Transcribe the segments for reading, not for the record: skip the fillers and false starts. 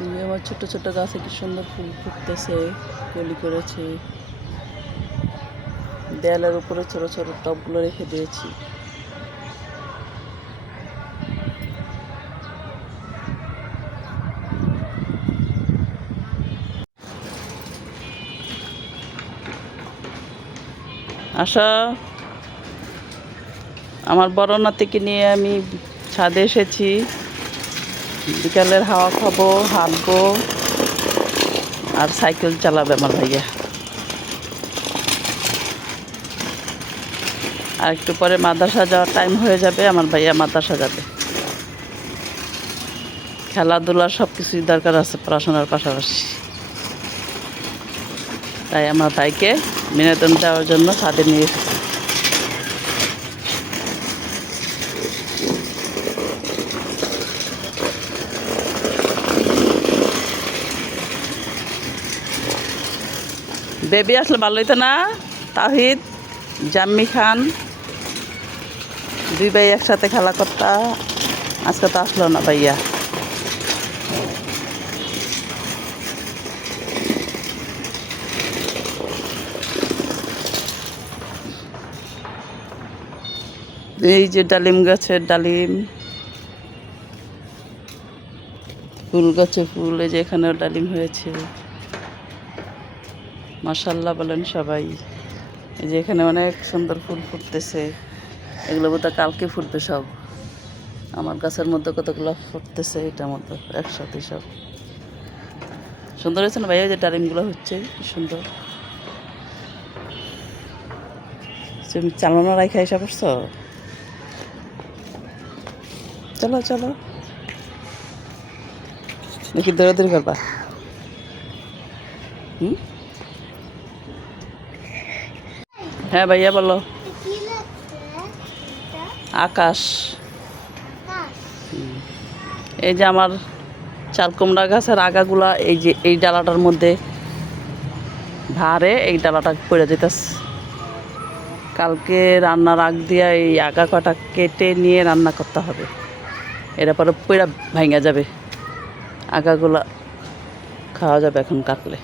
এই যে আমার ছোট ছোট গাছে কি সুন্দর ফুল ফুটতেছে, কলি করেছে। দেয়ালের উপরে ছোট ছোট টবগুলো রেখে দিয়েছি। আশা, আমার বড় নাতিকে নিয়ে আমি ছাদে এসেছি। বিকালের হাওয়া খাবো, হাঁটবো, আর সাইকেল চালাবে আমার ভাইয়া। আর একটু পরে মাদ্রাসা যাওয়ার টাইম হয়ে যাবে, আমার ভাইয়া মাদ্রাসা যাবে। খেলাধুলার সব কিছুই দরকার আছে পড়াশোনার পাশাপাশি। তাই আমার ভাইকে বিনোদন দেওয়ার জন্য ছাদে নিয়ে এসেছি। বেবি আসলে ভালো হইতো না? তাহিদ, জাম্মি খান দুই ভাই একসাথে খেলা করতা। আজকে তো আসলো না ভাইয়া। এই যে ডালিম গাছের ডালিম, ফুল গাছে ফুল, এই যে এখানেও ডালিম হয়েছে। মাশাআল্লাহ বলেন সবাই। এই যে এখানে অনেক সুন্দর ফুল ফুটতেছে। এগুলো বোধহয় কালকে ফুটবে সব। আমার গাছের মধ্যে কতগুলো ফুটতেছে, এটার মধ্যে একসাথে সব। সুন্দর হয়েছে না ভাইয়া? যে ডালিমগুলো হচ্ছে কি সুন্দর। তুমি চালানো রাখা এসে করছো? চলো চলো, নাকি দৌড়াদৌড়ি করবা? হুম, হ্যাঁ ভাইয়া বলো। আকাশ। এই যে আমার চাল কুমড়া গাছের আগাগুলা, এই যে এই ডালাটার মধ্যে ভারে এই ডালাটা পড়ে যেতেছে। কালকে রান্নার আগ দিয়া এই আগা কটা কেটে নিয়ে রান্না করতে হবে। এর পরে পইড়া ভাঙা যাবে, আগাগুলা খাওয়া যাবে এখন কাটলে।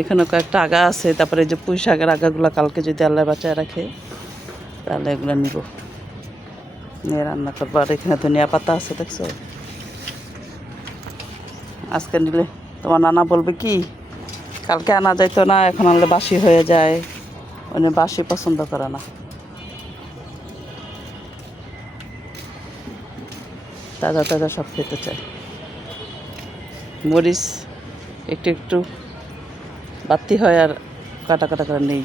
এখানে কয়েকটা আগা আছে। তারপরে এই যে পুঁই শাকের আগাগুলা কালকে যদি আল্লাহ বাঁচায় রাখে তাহলে এগুলো নিব, নিয়ে রান্না করবো। আর এখানে ধনিয়া পাতা আছে, দেখছো? আজকে নিলে তোমার নানা বলবে কি কালকে আনা যাইতো না, এখন আনলে বাসি হয়ে যায়। উনি বাসি পছন্দ করে না, তাজা তাজা সব খেতে চায়। মরিচ একটু একটু বাড়তি হয় আর কাটা কাটা করে নেই।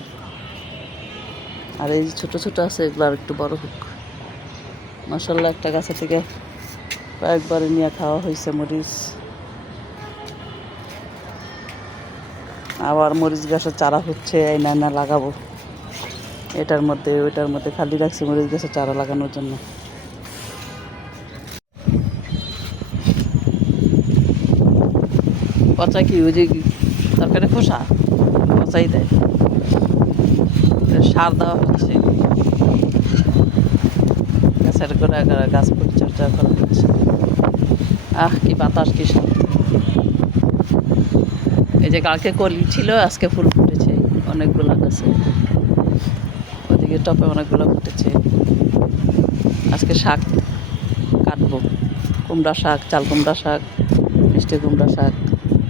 আর এই ছোটো ছোটো আছে, এগুলো আর একটু বড় হোক। মাশাআল্লাহ একটা গাছে থেকে কয়েকবারে নিয়ে খাওয়া হয়েছে মরিচ। আবার মরিচ গাছের চারা হচ্ছে, এই না লাগাবো। এটার মধ্যে ওইটার মধ্যে খালি রাখছি মরিচ গাছের চারা লাগানোর জন্য। পচা কি ওই যে তরকারি খোসা পচাই দেয়, সার দেওয়া হচ্ছে। গাছের গোড়া গোড়া গাছ পরিচর্যা করা হচ্ছে। কি বাতাস, কি শান্তি। এই যে কালকে কলি ছিল, আজকে ফুল ফুটেছে অনেকগুলো গাছে। ওদিকে টপে অনেকগুলো ফুটেছে। আজকে শাক কাটবো, কুমড়া শাক, চাল কুমড়া শাক, মিষ্টি কুমড়া শাক,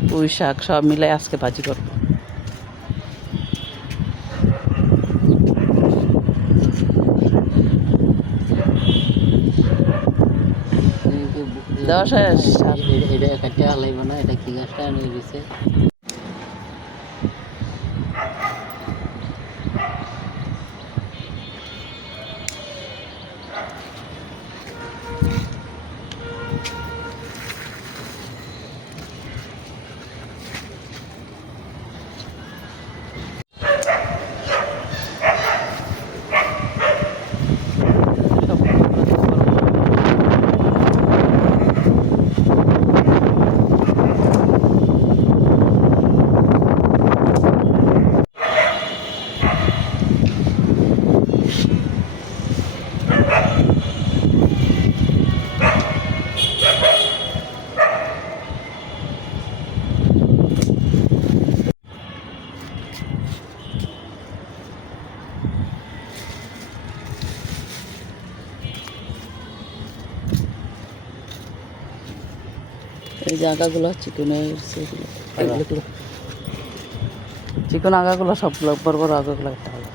পুঁই শাক সব মিলে আজকে ভাজি করবো। দেওয়া শেষ। এটা কাটিয়া লাগবে না, এটা কি গাছটা নিয়ে গেছে। এই যে আগাগুলো চিকন হয়ে গেছে এগুলো চিকন আগাগুলো সবগুলো বড় বড় আগাগুলো একটা হবে।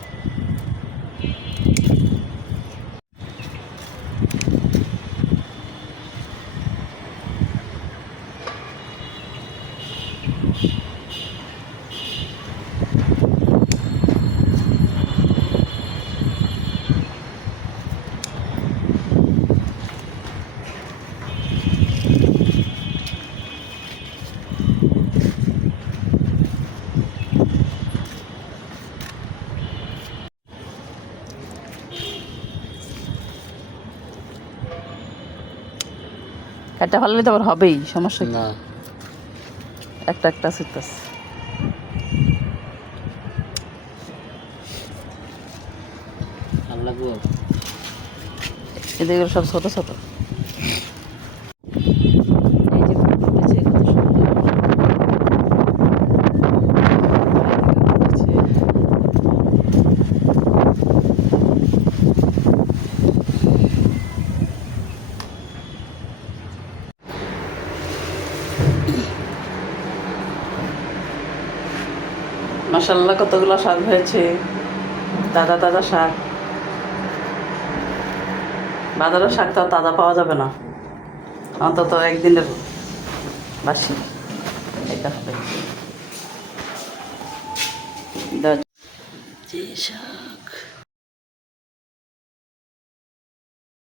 একটা ভালো নিতে আবার হবেই, সমস্যা কি? না একটা একটা সিটাস আর লাগবো। এদিকে সব ছোট ছোট। এই যে ফুল ফুটেছে কত সুন্দর। মাশাআল্লাহ কতগুলো শাক হয়েছে, তাজা তাজা শাক। বাজারের শাক তো আর তাজা পাওয়া যাবে না, অন্তত একদিনের বাসি এটা হবে। যে শাক